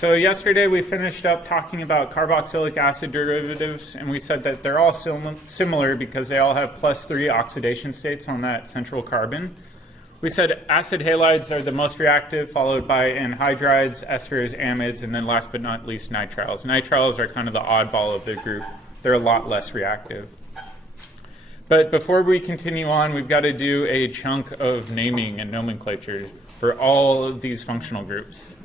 So yesterday we finished up talking about carboxylic acid derivatives, and we said that they're all similar because they all have +3 oxidation states on that central carbon. We said acid halides are the most reactive, followed by anhydrides, esters, amides, and then last but not least nitriles. Nitriles are kind of the oddball of the group. They're a lot less reactive. But before we continue on, we've got to do a chunk of naming and nomenclature for all of these functional groups.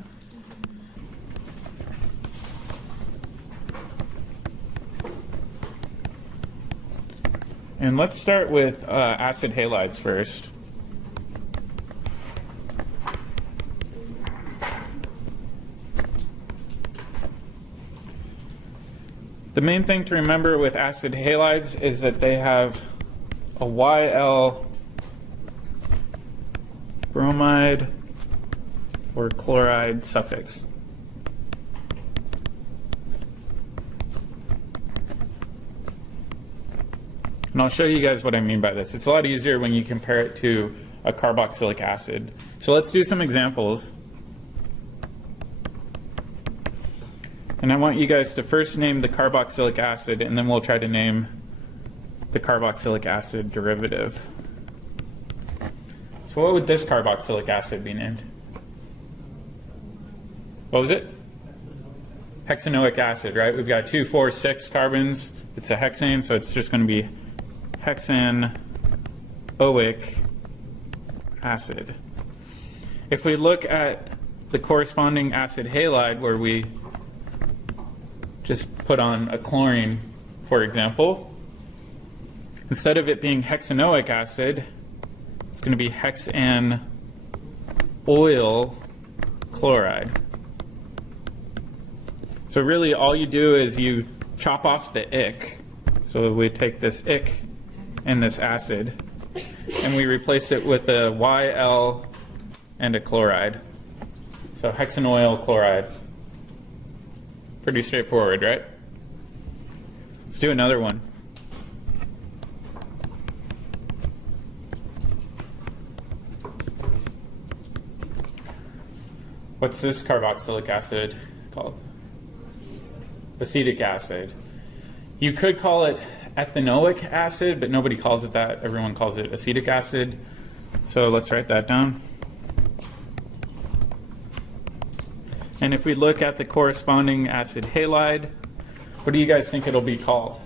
And let's start with acid halides first. The main thing to remember with acid halides is that they have a YL bromide or chloride suffix. And I'll show you guys what I mean by this. It's a lot easier when you compare it to a carboxylic acid. So let's do some examples. And I want you guys to first name the carboxylic acid, and then we'll try to name the carboxylic acid derivative. So what would this carboxylic acid be named? What was it? Hexanoic acid, right? We've got 2, 4, 6 carbons. It's a hexane, so it's just going to be hexanoic acid. If we look at the corresponding acid halide, where we just put on a chlorine, for example, instead of it being hexanoic acid, it's going to be hexanoyl chloride. So really all you do is you chop off the ick. So we take this ick and this acid, and we replace it with a YL and a chloride. So hexanoyl chloride. Pretty straightforward, right? Let's do another one. What's this carboxylic acid called? Acetic acid. You could call it ethanoic acid, but nobody calls it that. Everyone calls it acetic acid. So let's write that down. And if we look at the corresponding acid halide, what do you guys think it'll be called?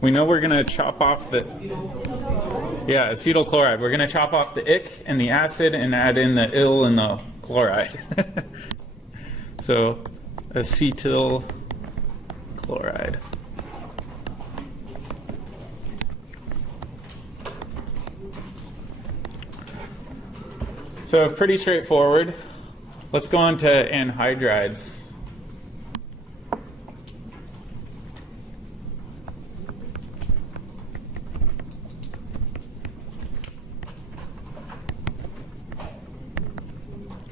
We know we're going to chop off the, acetyl chloride. We're going to chop off the ick and the acid and add in the ill and the chloride. So acetyl chloride. So pretty straightforward. Let's go on to anhydrides.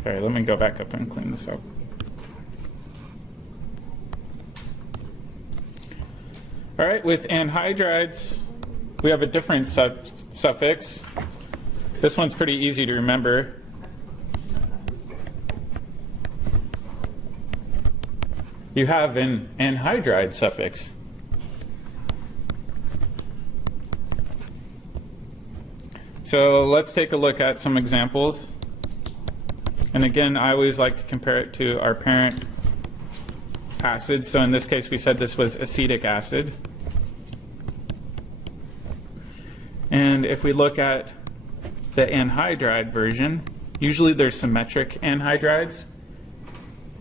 Okay, let me go back up and clean this up. All right, with anhydrides, we have a different suffix. This one's pretty easy to remember. You have an anhydride suffix. So let's take a look at some examples. And again, I always like to compare it to our parent acid. So in this case, we said this was acetic acid. And if we look at the anhydride version, usually they're symmetric anhydrides.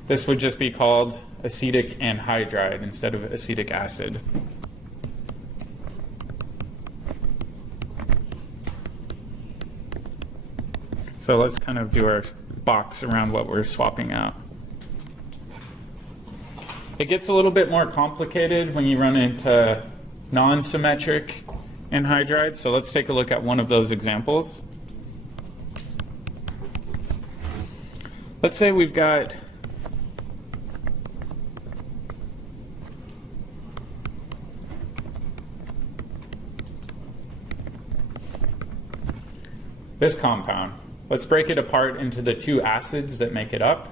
This would just be called acetic anhydride instead of acetic acid. So let's kind of do our box around what we're swapping out. It gets a little bit more complicated when you run into non-symmetric anhydrides. So let's take a look at one of those examples. Let's say we've got this compound. Let's break it apart into the two acids that make it up.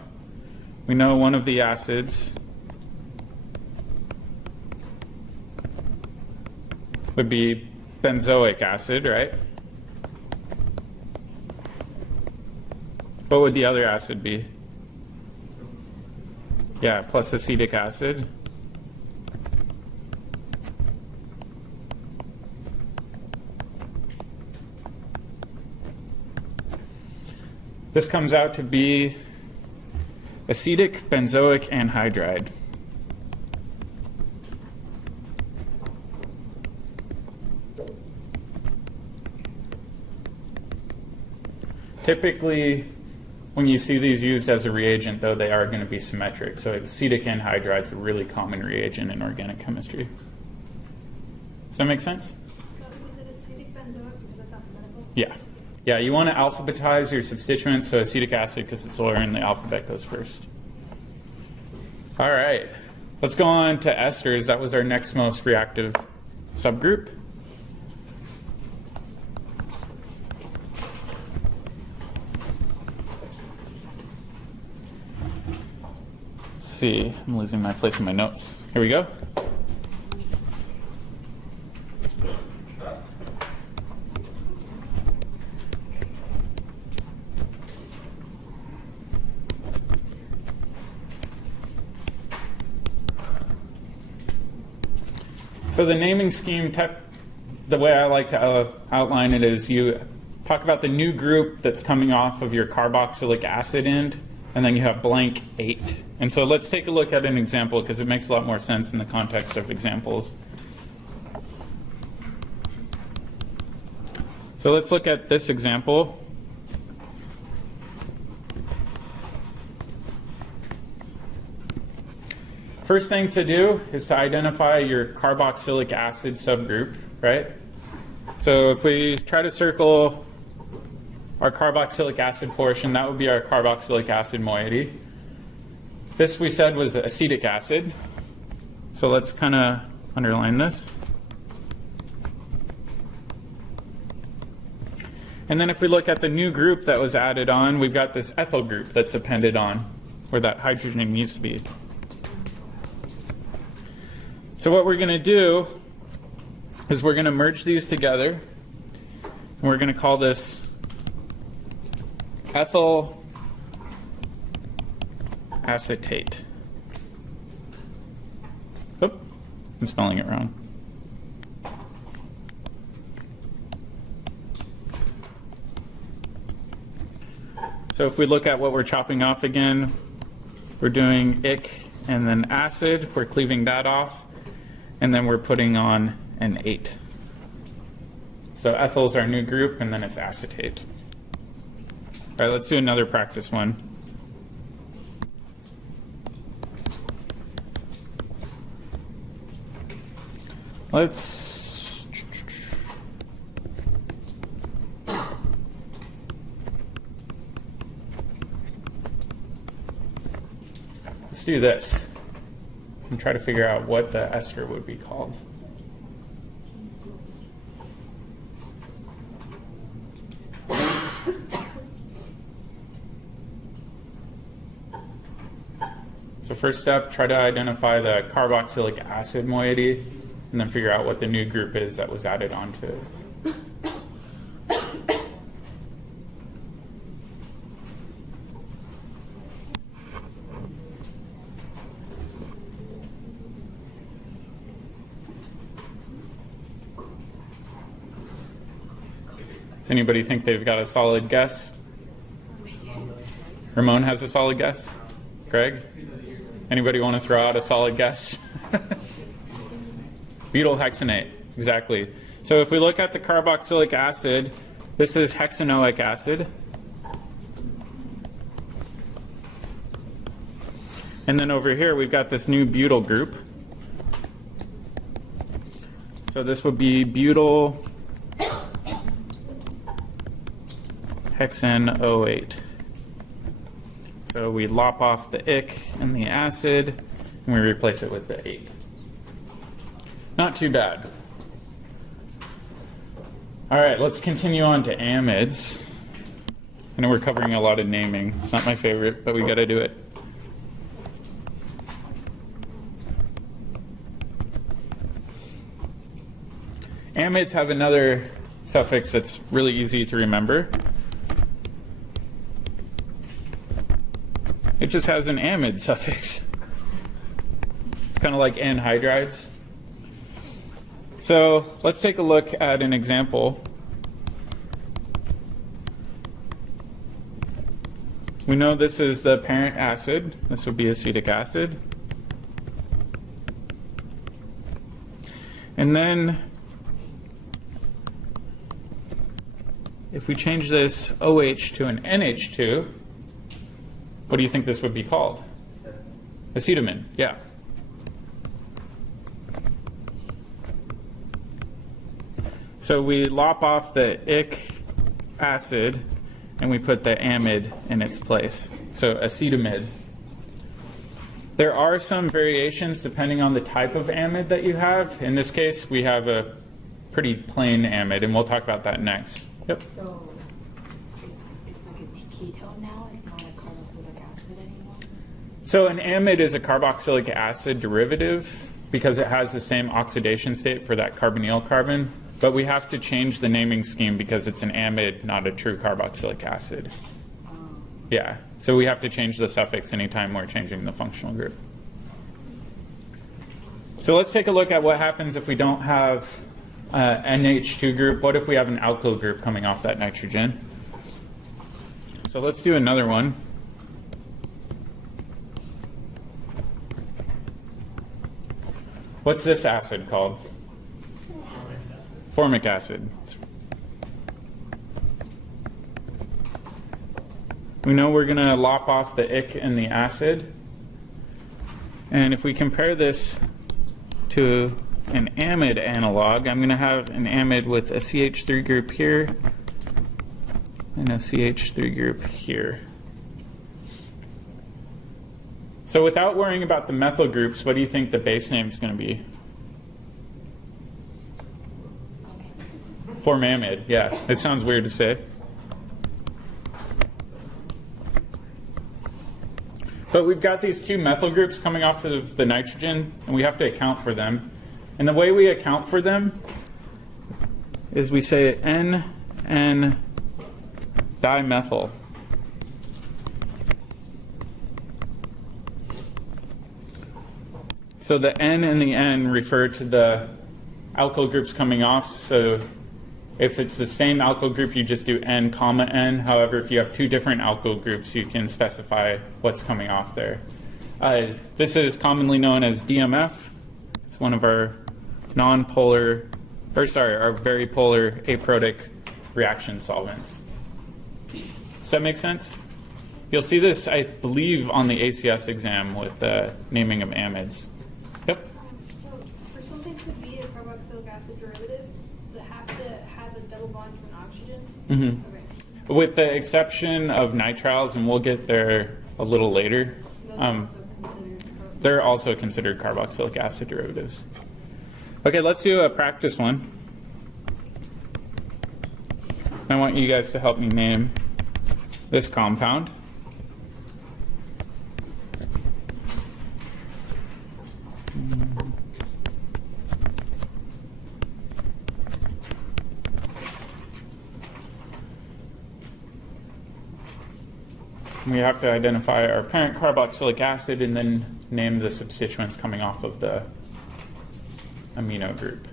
We know one of the acids would be benzoic acid, right? What would the other acid be? Yeah, plus acetic acid. This comes out to be acetic benzoic anhydride. Typically, when you see these used as a reagent, though, they are going to be symmetric. So acetic anhydride is a really common reagent in organic chemistry. Does that make sense? So is it acetic benzoic because that's alphabetical? Yeah. Yeah, you want to alphabetize your substituents, so acetic acid, because it's lower in the alphabet, goes first. All right. Let's go on to esters. That was our next most reactive subgroup. Let's see. I'm losing my place in my notes. Here we go. So the naming scheme, the way I like to outline it is you talk about the new group that's coming off of your carboxylic acid end, and then you have blank 8. And so let's take a look at an example because it makes a lot more sense in the context of examples. So let's look at this example. First thing to do is to identify your carboxylic acid subgroup, right? So if we try to circle our carboxylic acid portion, that would be our carboxylic acid moiety. This we said was acetic acid. So let's kind of underline this. And then if we look at the new group that was added on, we've got this ethyl group that's appended on, where that hydrogen needs to be. So what we're going to do is we're going to merge these together, and we're going to call this ethyl acetate. Oop, I'm spelling it wrong. So if we look at what we're chopping off again, we're doing ic and then acid. We're cleaving that off. And then we're putting on an 8. So ethyl is our new group, and then it's acetate. All right, let's do another practice one. Let's do this and try to figure out what the ester would be called. So first step, try to identify the carboxylic acid moiety and then figure out what the new group is that was added onto it. Does anybody think they've got a solid guess? Ramon has a solid guess? Greg? Anybody want to throw out a solid guess? Butyl hexanate, exactly. So if we look at the carboxylic acid, this is hexanoic acid. And then over here we've got this new butyl group. So this would be butyl hexanoate. So we lop off the ic and the acid, and we replace it with the 8. Not too bad. All right, let's continue on to amides. I know we're covering a lot of naming. It's not my favorite, but we got to do it. Amides have another suffix that's really easy to remember. It just has an amide suffix. It's kind of like anhydrides. So let's take a look at an example. We know this is the parent acid. This would be acetic acid. And then if we change this OH to an NH2, what do you think this would be called? Acetamide, yeah. So we lop off the ic acid and we put the amide in its place. So acetamide. There are some variations depending on the type of amide that you have. In this case, we have a pretty plain amide, and we'll talk about that next. Yep. So it's like a ketone now? It's not a carboxylic acid anymore? So an amide is a carboxylic acid derivative because it has the same oxidation state for that carbonyl carbon. But we have to change the naming scheme because it's an amide, not a true carboxylic acid. Yeah, so we have to change the suffix anytime we're changing the functional group. So let's take a look at what happens if we don't have NH2 group. What if we have an alkyl group coming off that nitrogen? So let's do another one. What's this acid called? Formic acid. We know we're going to lop off the ic and the acid. And if we compare this to an amide analog, I'm going to have an amide with a CH3 group here and a CH3 group here. So without worrying about the methyl groups, what do you think the base name is going to be? Formamide, yeah. It sounds weird to say. But we've got these two methyl groups coming off of the nitrogen, and we have to account for them. And the way we account for them is we say N dimethyl. So the N and the N refer to the alkyl groups coming off. So if it's the same alkyl group, you just do N comma N. However, if you have two different alkyl groups, you can specify what's coming off there. This is commonly known as DMF. It's one of our our very polar aprotic reaction solvents. Does that make sense? You'll see this, I believe, on the ACS exam with the naming of amides. Yep. So for something to be a carboxylic acid derivative, does it have to have a double bond to an oxygen? Mm-hmm. Okay. With the exception of nitriles, and we'll get there a little later, they're also considered carboxylic acid derivatives. Okay, let's do a practice one. I want you guys to help me name this compound. We have to identify our parent carboxylic acid and then name the substituents coming off of the amino group.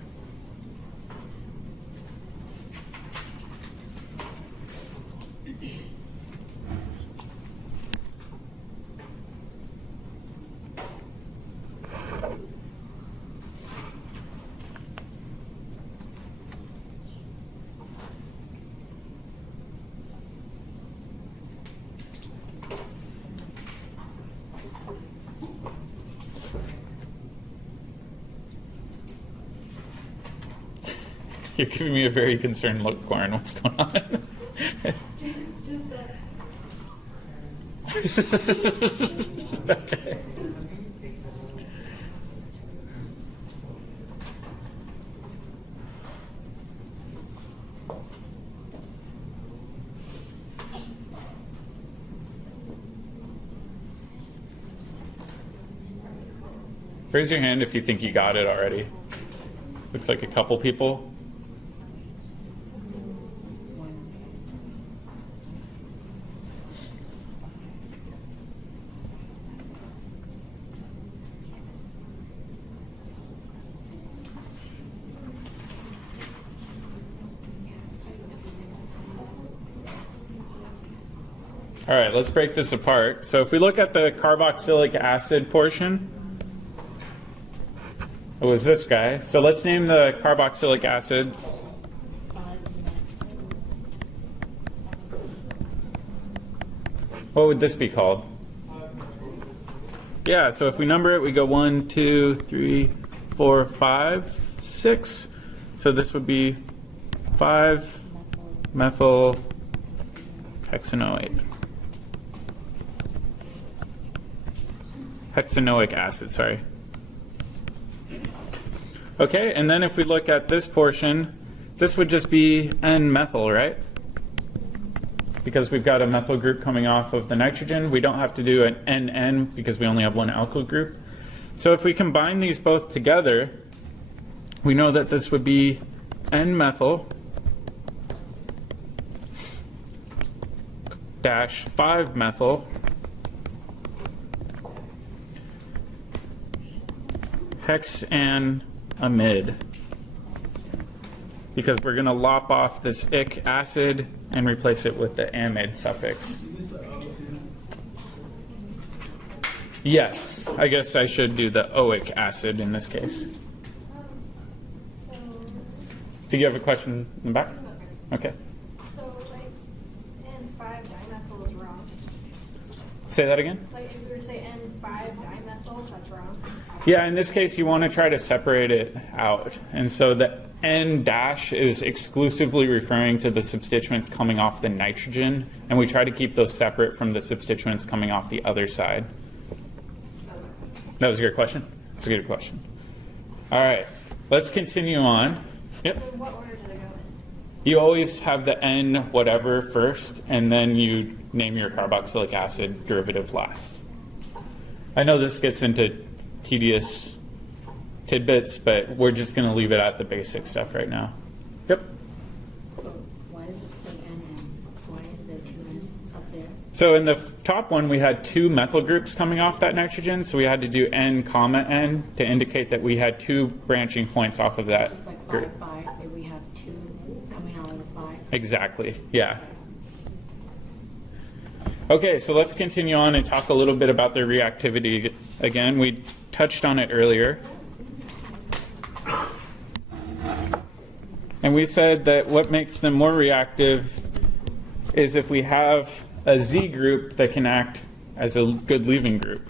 You're giving me a very concerned look, Corin. What's going on? Just Okay. Raise your hand if you think you got it already. Looks like a couple people. All right, let's break this apart. So if we look at the carboxylic acid portion, it was this guy. So let's name the carboxylic acid. What would this be called? Yeah, so if we number it, we go 1, 2, 3, 4, 5, 6. So this would be 5-methyl hexanoate. Hexanoic acid, sorry. Okay, and then if we look at this portion, this would just be N-methyl, right? Because we've got a methyl group coming off of the nitrogen. We don't have to do an NN because we only have one alkyl group. So if we combine these both together, we know that this would be N-methyl dash 5-methyl hexanamide, because we're going to lop off this ic acid and replace it with the amide suffix. Yes, I guess I should do the oic acid in this case. So, Do you have a question in the back? Okay. so like, N5 dimethyl is wrong. Say that again? Like if we were to say N5 dimethyl, that's wrong. Yeah, in this case, you want to try to separate it out. And so the N dash is exclusively referring to the substituents coming off the nitrogen, and we try to keep those separate from the substituents coming off the other side. That was a good question? That's a good question. All right, let's continue on. Yep. So in what order do they go in? You always have the N whatever first, and then you name your carboxylic acid derivative last. I know this gets into tedious tidbits, but we're just going to leave it at the basic stuff right now. Yep. Why does it say NN? Why is there 2 N's up there? So in the top one, we had 2 methyl groups coming off that nitrogen, so we had to do N comma N to indicate that we had 2 branching points off of that Just like group. 5, 5, where we have 2 coming out of the 5. Exactly, yeah. Okay, so let's continue on and talk a little bit about the reactivity again. We touched on it earlier. And we said that what makes them more reactive is if we have a Z group that can act as a good leaving group.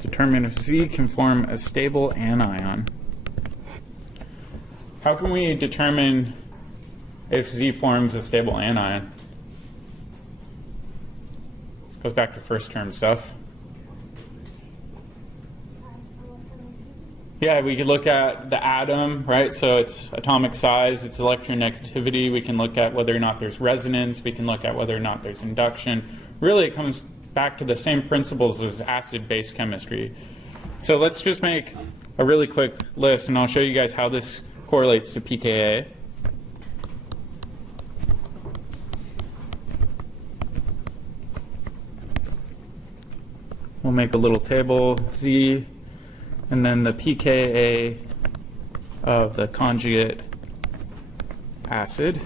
Determine if Z can form a stable anion. How can we determine if Z forms a stable anion? This goes back to first term stuff. Yeah, we could look at the atom, right? So its atomic size, its electronegativity. We can look at whether or not there's resonance. We can look at whether or not there's induction. Really, it comes back to the same principles as acid-base chemistry. So let's just make a really quick list, and I'll show you guys how this correlates to pKa. We'll make a little table, Z, and then the pKa of the conjugate acid.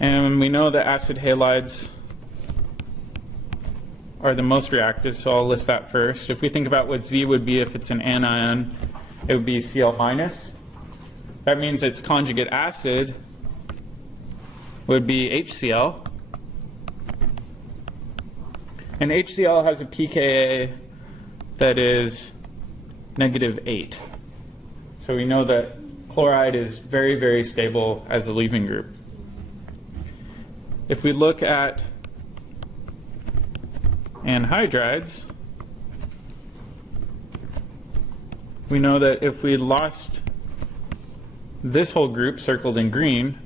And we know that acid halides are the most reactive, so I'll list that first. If we think about what Z would be if it's an anion, it would be Cl minus. That means its conjugate acid would be HCl. And HCl has a pKa that is -8. So we know that chloride is very, very stable as a leaving group. If we look at anhydrides, we know that if we lost this whole group circled in green,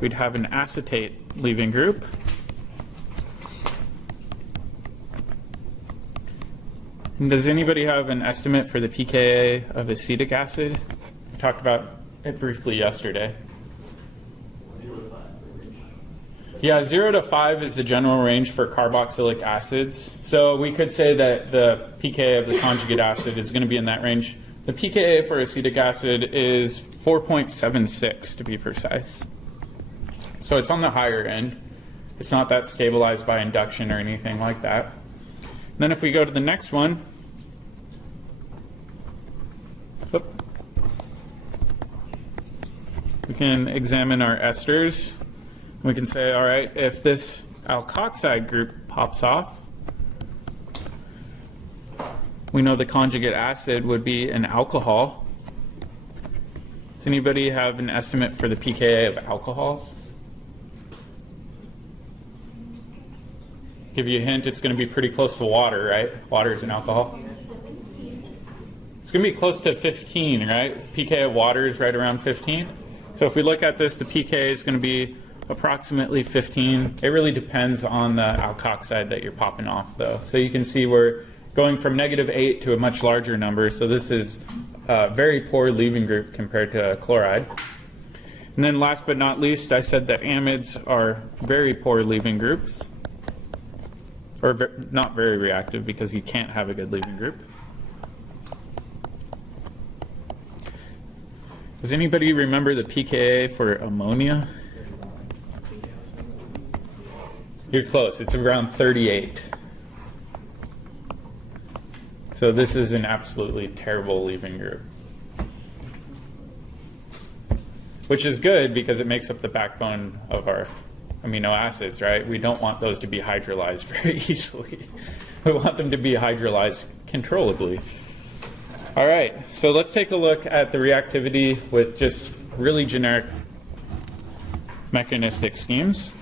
we'd have an acetate leaving group. And does anybody have an estimate for the pKa of acetic acid? We talked about it briefly yesterday. 0 to 5. Yeah, 0 to 5 is the general range for carboxylic acids. So we could say that the pKa of the conjugate acid is going to be in that range. The pKa for acetic acid is 4.76 to be precise. So it's on the higher end. It's not that stabilized by induction or anything like that. Then if we go to the next one, we can examine our esters. We can say, all right, if this alkoxide group pops off, we know the conjugate acid would be an alcohol. Does anybody have an estimate for the pKa of alcohols? Give you a hint, it's going to be pretty close to water, right? Water is an alcohol. It's going to be close to 15, right? pKa of water is right around 15. So if we look at this, the pKa is going to be approximately 15. It really depends on the alkoxide that you're popping off, though. So you can see we're going from -8 to a much larger number. So this is a very poor leaving group compared to chloride. And then last but not least, I said that amides are very poor leaving groups. Or not very reactive, because you can't have a good leaving group. Does anybody remember the pKa for ammonia? You're close. It's around 38. So this is an absolutely terrible leaving group. Which is good because it makes up the backbone of our amino acids, right? We don't want those to be hydrolyzed very easily. We want them to be hydrolyzed controllably. All right, so let's take a look at the reactivity with just really generic mechanistic schemes.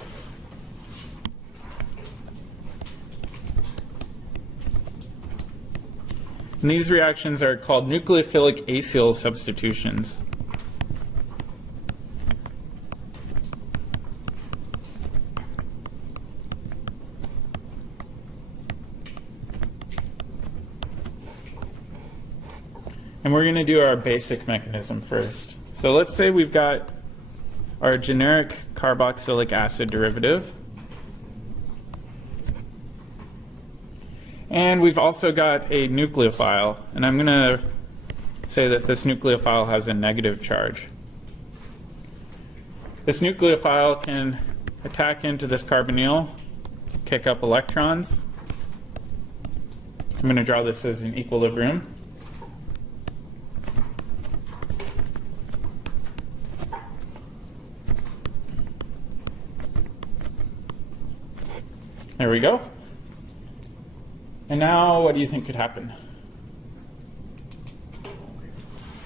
And these reactions are called nucleophilic acyl substitutions. And we're going to do our basic mechanism first. So let's say we've got our generic carboxylic acid derivative. And we've also got a nucleophile. And I'm going to say that this nucleophile has a negative charge. This nucleophile can attack into this carbonyl, kick up electrons. I'm going to draw this as an equilibrium. There we go. And now, what do you think could happen?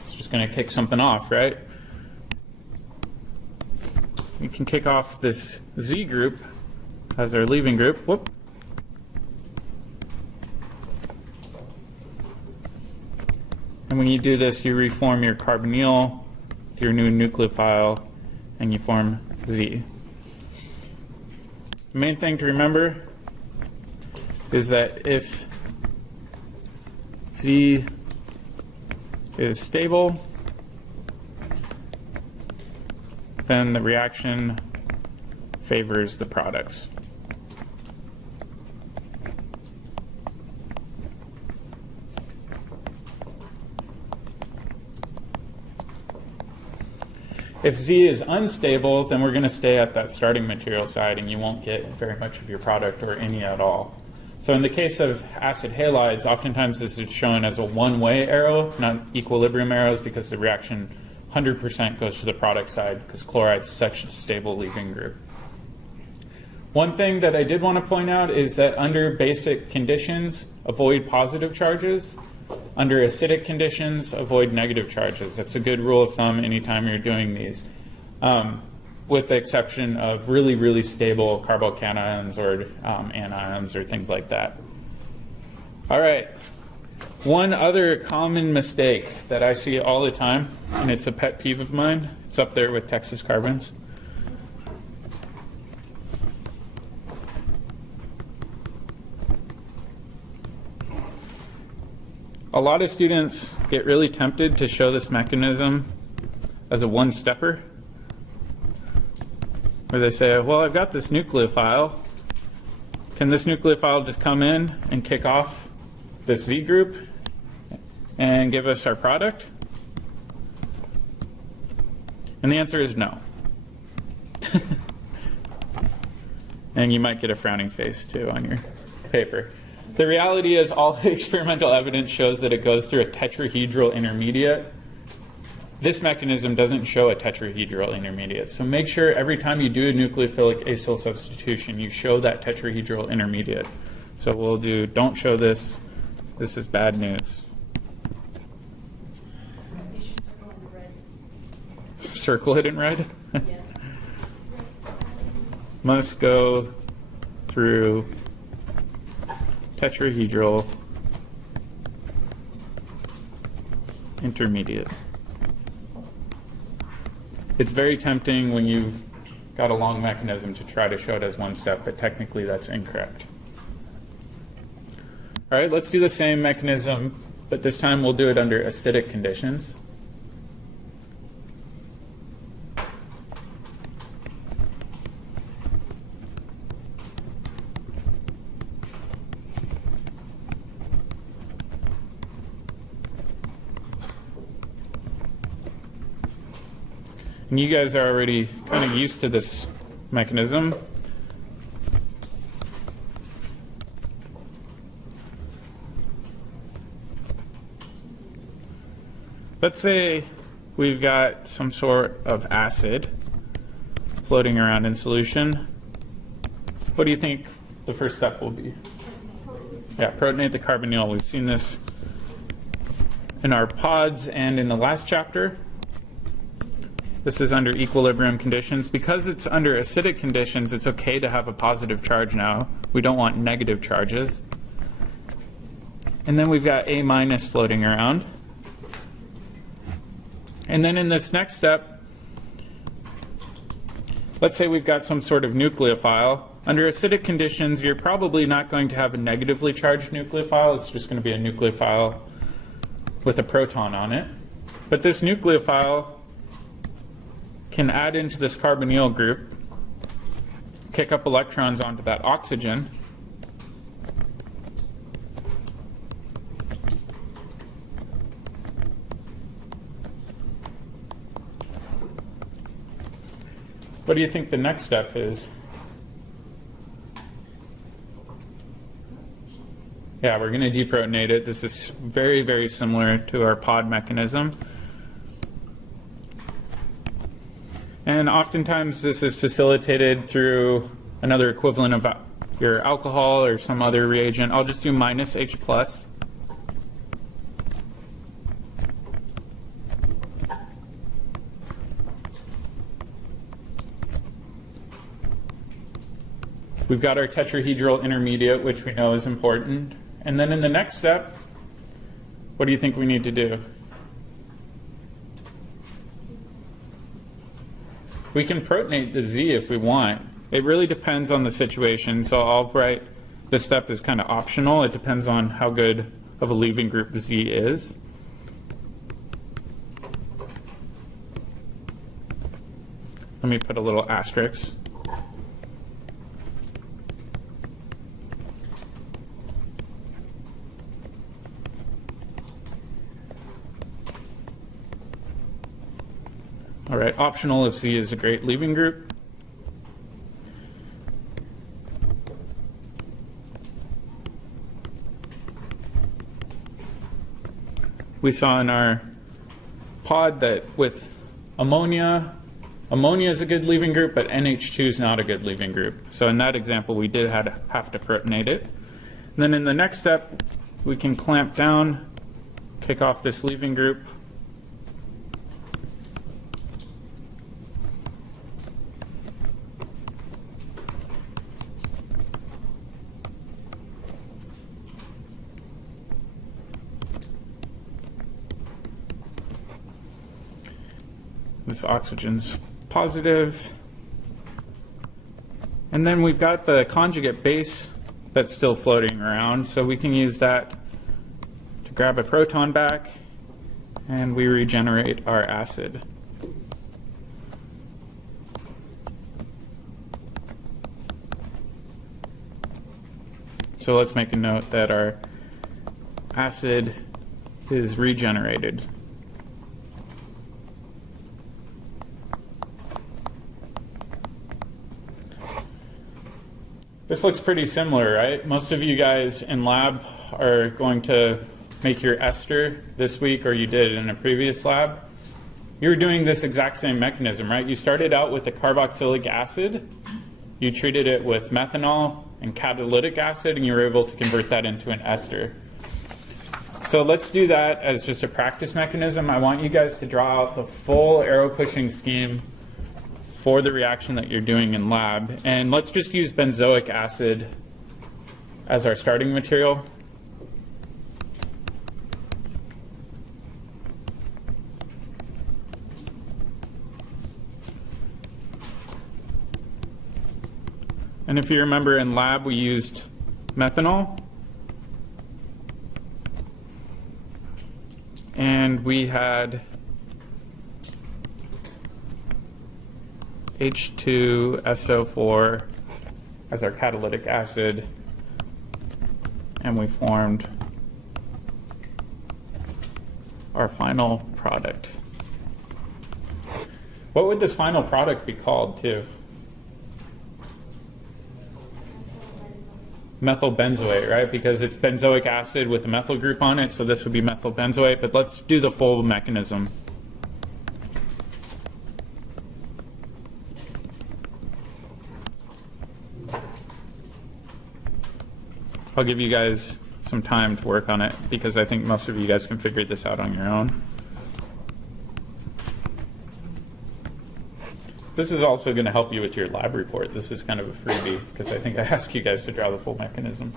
It's just going to kick something off, right? We can kick off this Z group as our leaving group. Whoop. And when you do this, you reform your carbonyl with your new nucleophile, and you form Z. The main thing to remember is that if Z is stable, then the reaction favors the products. If Z is unstable, then we're going to stay at that starting material side and you won't get very much of your product or any at all. So in the case of acid halides, oftentimes this is shown as a one-way arrow, not equilibrium arrows, because the reaction 100% goes to the product side because chloride's such a stable leaving group. One thing that I did want to point out is that under basic conditions, avoid positive charges. Under acidic conditions, avoid negative charges. That's a good rule of thumb anytime you're doing these, with the exception of really, really stable carbocations or anions or things like that. All right. One other common mistake that I see all the time, and it's a pet peeve of mine, it's up there with Texas carbons. A lot of students get really tempted to show this mechanism as a one-stepper, where they say, well, I've got this nucleophile. Can this nucleophile just come in and kick off this Z group and give us our product? And the answer is no. And you might get a frowning face, too, on your paper. The reality is all the experimental evidence shows that it goes through a tetrahedral intermediate. This mechanism doesn't show a tetrahedral intermediate. So make sure every time you do a nucleophilic acyl substitution, you show that tetrahedral intermediate. So we'll do, don't show this. This is bad news. You should circle in red. Circle it in red? Yeah. Must go through tetrahedral intermediate. It's very tempting when you've got a long mechanism to try to show it as one step, but technically that's incorrect. All right, let's do the same mechanism, but this time we'll do it under acidic conditions. And you guys are already kind of used to this mechanism. Let's say we've got some sort of acid floating around in solution. What do you think the first step will be? Yeah, protonate the carbonyl. We've seen this in our pods and in the last chapter. This is under equilibrium conditions. Because it's under acidic conditions, it's okay to have a positive charge now. We don't want negative charges. And then we've got A minus floating around. And then in this next step, let's say we've got some sort of nucleophile. Under acidic conditions, you're probably not going to have a negatively charged nucleophile. It's just going to be a nucleophile with a proton on it. But this nucleophile can add into this carbonyl group, kick up electrons onto that oxygen, what do you think the next step is? Yeah, we're going to deprotonate it. This is very, very similar to our pod mechanism. And oftentimes this is facilitated through another equivalent of your alcohol or some other reagent. I'll just do minus H+. We've got our tetrahedral intermediate, which we know is important. And then in the next step, what do you think we need to do? We can protonate the Z if we want. It really depends on the situation. So I'll write this step is kind of optional. It depends on how good of a leaving group Z is. Let me put a little asterisk. All right, optional if Z is a great leaving group. We saw in our pod that with ammonia, Ammonia is a good leaving group, but NH2 is not a good leaving group. So in that example, we did have to protonate it. And then in the next step, we can clamp down, kick off this leaving group. This oxygen's positive. And then we've got the conjugate base that's still floating around, so we can use that to grab a proton back, and we regenerate our acid. So let's make a note that our acid is regenerated. This looks pretty similar, right? Most of you guys in lab are going to make your ester this week, or you did in a previous lab. You were doing this exact same mechanism, right? You started out with the carboxylic acid, you treated it with methanol and catalytic acid, and you were able to convert that into an ester. So let's do that as just a practice mechanism. I want you guys to draw out the full arrow pushing scheme for the reaction that you're doing in lab. And let's just use benzoic acid as our starting material. And if you remember in lab, we used methanol. And we had H2SO4 as our catalytic acid, and we formed our final product. What would this final product be called, too? Methyl benzoate, right? Because it's benzoic acid with a methyl group on it, so this would be methyl benzoate, but let's do the full mechanism. I'll give you guys some time to work on it because I think most of you guys can figure this out on your own. This is also going to help you with your lab report. This is kind of a freebie because I think I asked you guys to draw the full mechanism.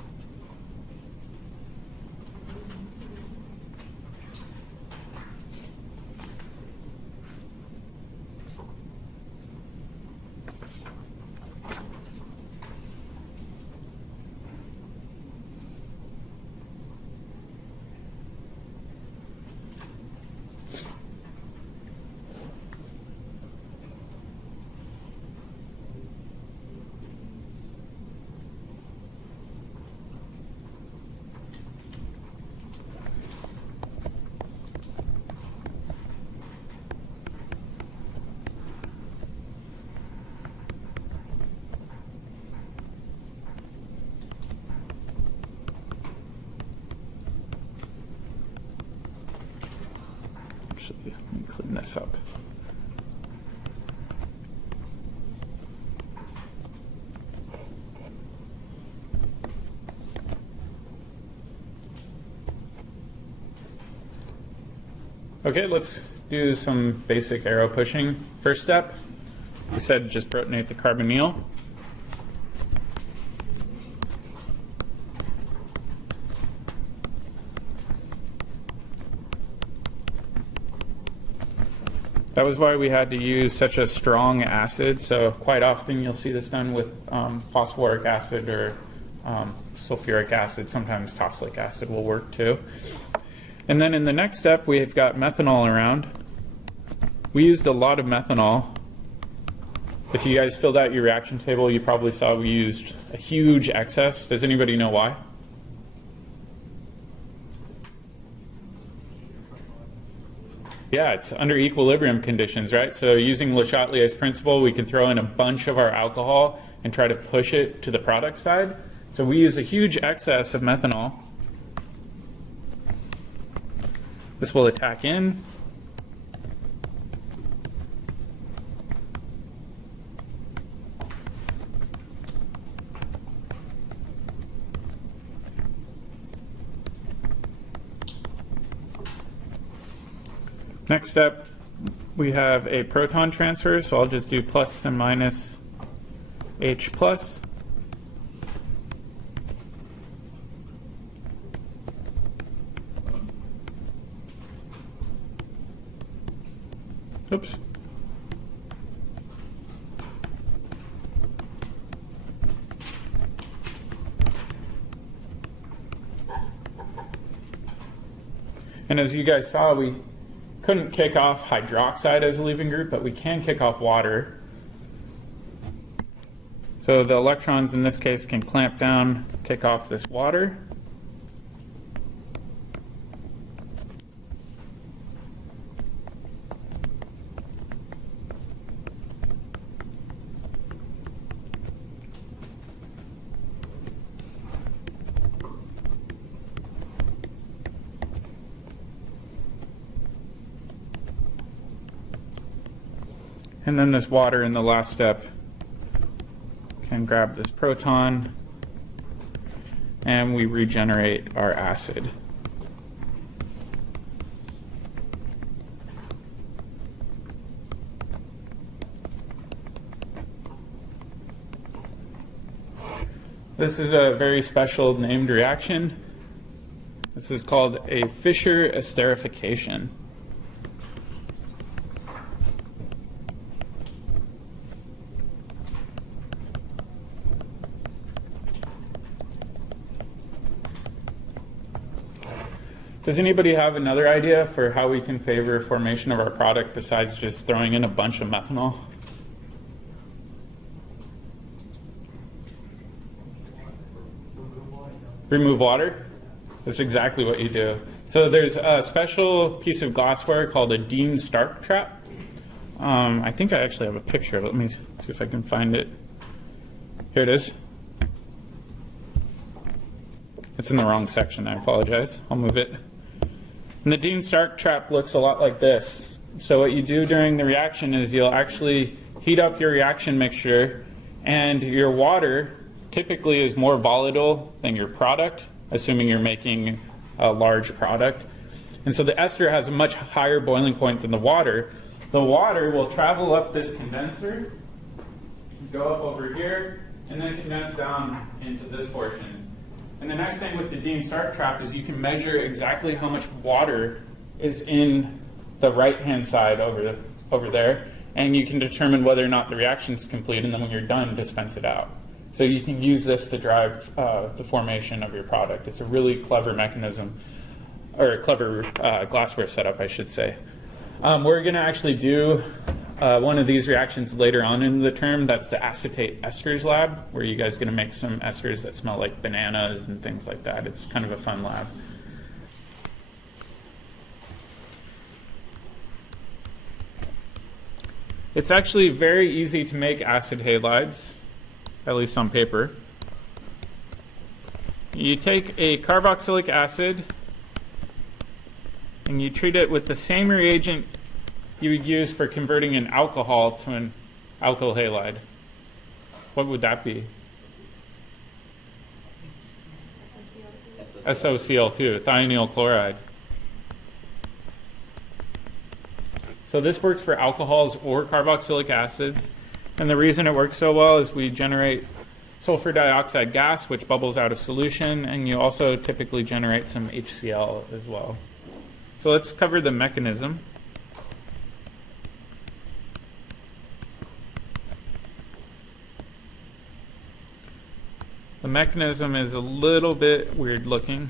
Actually, let me clean this up. Okay, let's do some basic arrow pushing. First step, we said just protonate the carbonyl. That was why we had to use such a strong acid. So quite often you'll see this done with phosphoric acid or sulfuric acid. Sometimes tosylic acid will work too. And then in the next step, we've got methanol around. We used a lot of methanol. If you guys filled out your reaction table, you probably saw we used a huge excess. Does anybody know why? Yeah, it's under equilibrium conditions, right? So using Le Chatelier's principle, we can throw in a bunch of our alcohol and try to push it to the product side. So we use a huge excess of methanol. This will attack in. Next step, we have a proton transfer, so I'll just do plus and minus H plus. Oops. And as you guys saw, we couldn't kick off hydroxide as a leaving group, but we can kick off water. So the electrons in this case can clamp down, kick off this water. And then this water in the last step can grab this proton, and we regenerate our acid. This is a very special named reaction. This is called a Fischer Esterification. Does anybody have another idea for how we can favor formation of our product besides just throwing in a bunch of methanol? Remove water? That's exactly what you do. So there's a special piece of glassware called a Dean-Stark trap. I think I actually have a picture. Let me see if I can find it. Here it is. It's in the wrong section. I apologize. I'll move it. And the Dean-Stark trap looks a lot like this. So what you do during the reaction is you'll actually heat up your reaction mixture, and your water typically is more volatile than your product, assuming you're making a large product. And so the ester has a much higher boiling point than the water. The water will travel up this condenser, go up over here, and then condense down into this portion. And the next thing with the Dean-Stark trap is you can measure exactly how much water is in the right-hand side over there, and you can determine whether or not the reaction is complete, and then when you're done, dispense it out. So you can use this to drive the formation of your product. It's a really clever mechanism, or a clever glassware setup, I should say. We're going to actually do one of these reactions later on in the term. That's the acetate esters lab, where you guys are going to make some esters that smell like bananas and things like that. It's kind of a fun lab. It's actually very easy to make acid halides, at least on paper. You take a carboxylic acid and you treat it with the same reagent you would use for converting an alcohol to an alkyl halide. What would that be? SOCl2, thionyl chloride. So this works for alcohols or carboxylic acids. And the reason it works so well is we generate sulfur dioxide gas, which bubbles out of solution, and you also typically generate some HCl as well. So let's cover the mechanism. The mechanism is a little bit weird looking.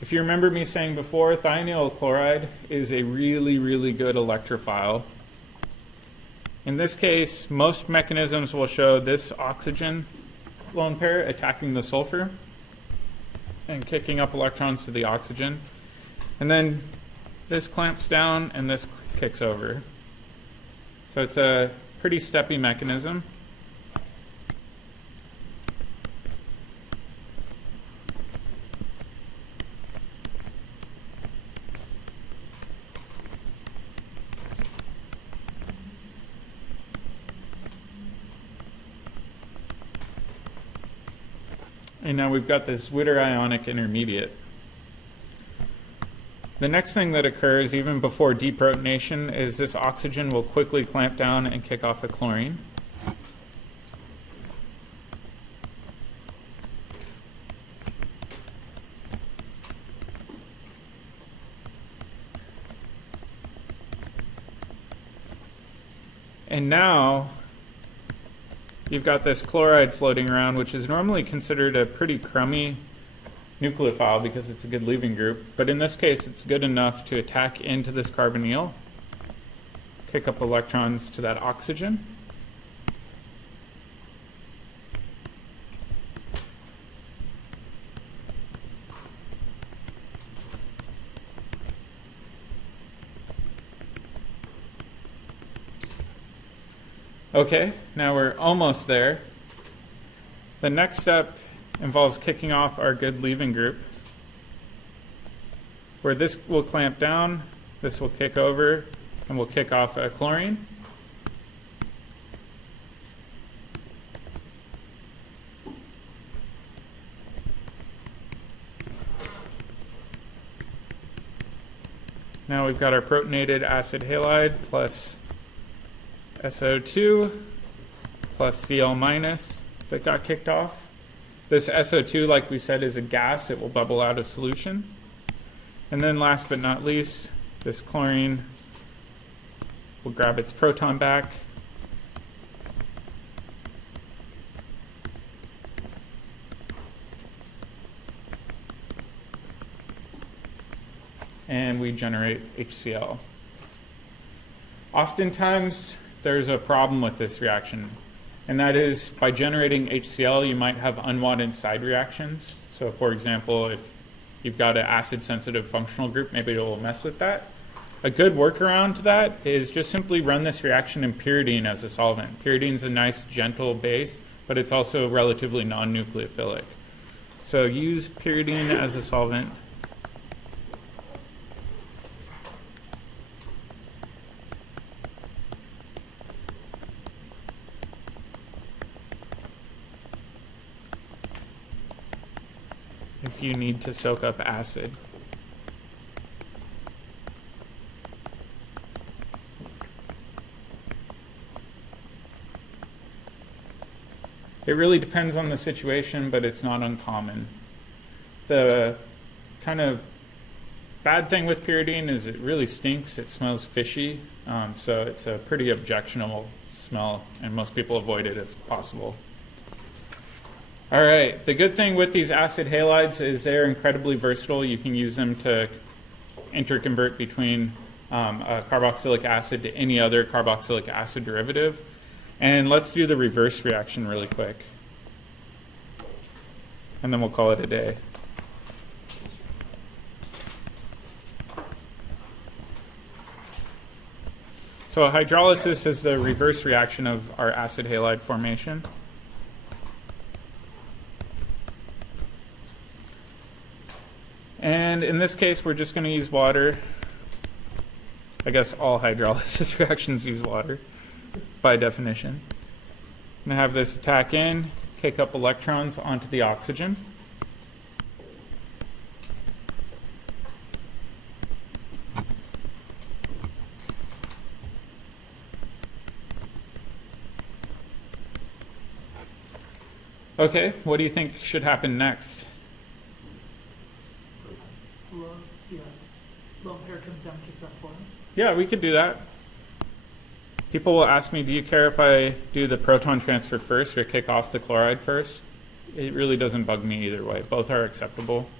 If you remember me saying before, thionyl chloride is a really, really good electrophile. In this case, most mechanisms will show this oxygen lone pair attacking the sulfur and kicking up electrons to the oxygen. And then this clamps down and this kicks over. So it's a pretty steppy mechanism. And now we've got this Witter ionic intermediate. The next thing that occurs even before deprotonation is this oxygen will quickly clamp down and kick off a chlorine. And now you've got this chloride floating around, which is normally considered a pretty crummy nucleophile because it's a good leaving group. But in this case, it's good enough to attack into this carbonyl, kick up electrons to that oxygen. Okay, now we're almost there. The next step involves kicking off our good leaving group, where this will clamp down, this will kick over, and we'll kick off a chlorine. Now we've got our protonated acid halide plus SO2 plus Cl minus that got kicked off. This SO2, like we said, is a gas. It will bubble out of solution. And then last but not least, this chlorine will grab its proton back. And we generate HCl. Oftentimes, there's a problem with this reaction, and that is by generating HCl, you might have unwanted side reactions. So for example, if you've got an acid-sensitive functional group, maybe it will mess with that. A good workaround to that is just simply run this reaction in pyridine as a solvent. Pyridine is a nice, gentle base, but it's also relatively non-nucleophilic. So use pyridine as a solvent. If you need to soak up acid. It really depends on the situation, but it's not uncommon. The kind of bad thing with pyridine is it really stinks. It smells fishy, so it's a pretty objectionable smell, and most people avoid it if possible. All right, the good thing with these acid halides is they're incredibly versatile. You can use them to interconvert between a carboxylic acid to any other carboxylic acid derivative. And let's do the reverse reaction really quick. And then we'll call it a day. So hydrolysis is the reverse reaction of our acid halide formation. And in this case, we're just going to use water. I guess all hydrolysis reactions use water, by definition. I'm going to have this attack in, kick up electrons onto the oxygen. Okay, what do you think should happen next? Lone pair comes down, kicks up for him. Yeah, we could do that. People will ask me, do you care if I do the proton transfer first or kick off the chloride first? It really doesn't bug me either way. Both are acceptable.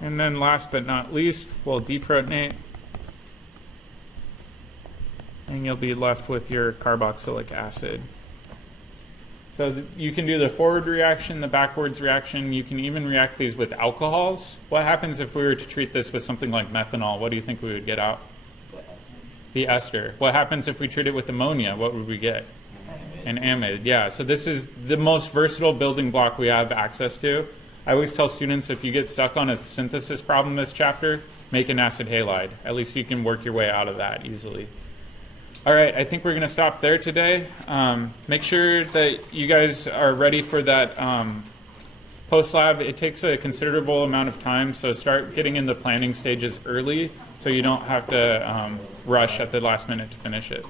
And then last but not least, we'll deprotonate. And you'll be left with your carboxylic acid. So you can do the forward reaction, the backwards reaction. You can even react these with alcohols. What happens if we were to treat this with something like methanol? What do you think we would get out? The ester. What happens if we treat it with ammonia? What would we get? An amide. Yeah, so this is the most versatile building block we have access to. I always tell students, if you get stuck on a synthesis problem this chapter, make an acid halide. At least you can work your way out of that easily. All right, I think we're going to stop there today. Make sure that you guys are ready for that post-lab. It takes a considerable amount of time, so start getting in the planning stages early so you don't have to rush at the last minute to finish it.